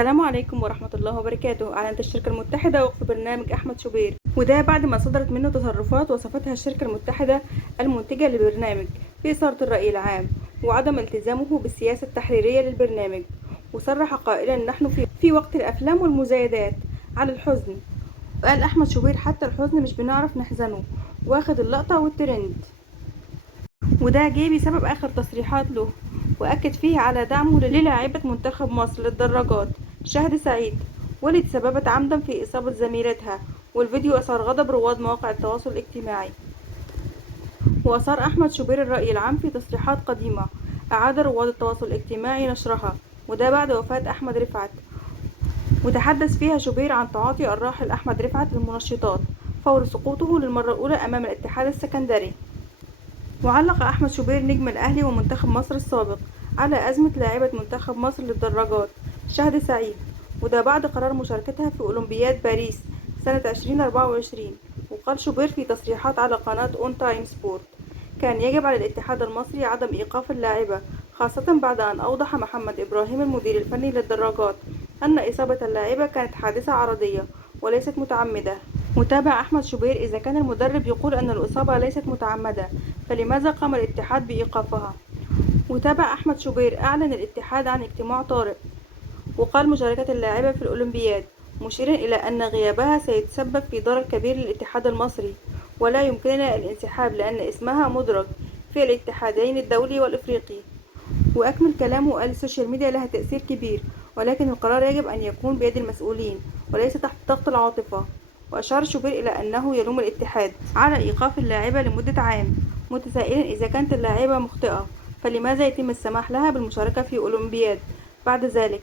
السلام عليكم ورحمة الله وبركاته. أعلنت الشركة المتحدة وقف برنامج أحمد شوبير، وده بعد ما صدرت منه تصرفات وصفتها الشركة المتحدة المنتجة للبرنامج بإثارة الرأي العام وعدم التزامه بالسياسة التحريرية للبرنامج. وصرح قائلا: نحن في وقت الأفلام والمزايدات على الحزن. وقال أحمد شوبير: حتى الحزن مش بنعرف نحزنه، واخد اللقطة والترند. وده جه بسبب آخر تصريحات له، وأكد فيه على دعمه للاعبة منتخب مصر للدراجات شهد سعيد، والتي تسببت عمدا في إصابة زميلتها. والفيديو أثار غضب رواد مواقع التواصل الاجتماعي. وأثار أحمد شوبير الرأي العام في تصريحات قديمة أعاد رواد التواصل الاجتماعي نشرها، وده بعد وفاة أحمد رفعت. وتحدث فيها شوبير عن تعاطي الراحل أحمد رفعت للمنشطات فور سقوطه للمرة الأولى أمام الاتحاد السكندري. وعلق أحمد شوبير نجم الأهلي ومنتخب مصر السابق على أزمة لاعبة منتخب مصر للدراجات شهد سعيد، وده بعد قرار مشاركتها في أولمبياد باريس سنة 2024. وقال شوبير في تصريحات على قناة أون تايم سبورت: كان يجب على الاتحاد المصري عدم إيقاف اللاعبة، خاصة بعد أن أوضح محمد إبراهيم المدير الفني للدراجات أن إصابة اللاعبة كانت حادثة عرضية وليست متعمدة. وتابع أحمد شوبير: إذا كان المدرب يقول أن الإصابة ليست متعمدة، فلماذا قام الاتحاد بإيقافها؟ وتابع أحمد شوبير: أعلن الاتحاد عن اجتماع طارئ، وقال: مشاركة اللاعبة في الأولمبياد، مشيرا إلى أن غيابها سيتسبب في ضرر كبير للاتحاد المصري، ولا يمكننا الانسحاب لأن اسمها مدرج في الاتحادين الدولي والإفريقي. وأكمل كلامه وقال: السوشيال ميديا لها تأثير كبير، ولكن القرار يجب أن يكون بيد المسؤولين وليس تحت ضغط العاطفة. وأشار شوبير إلى أنه يلوم الاتحاد على إيقاف اللاعبة لمدة عام، متسائلا: إذا كانت اللاعبة مخطئة، فلماذا يتم السماح لها بالمشاركة في أولمبياد بعد ذلك؟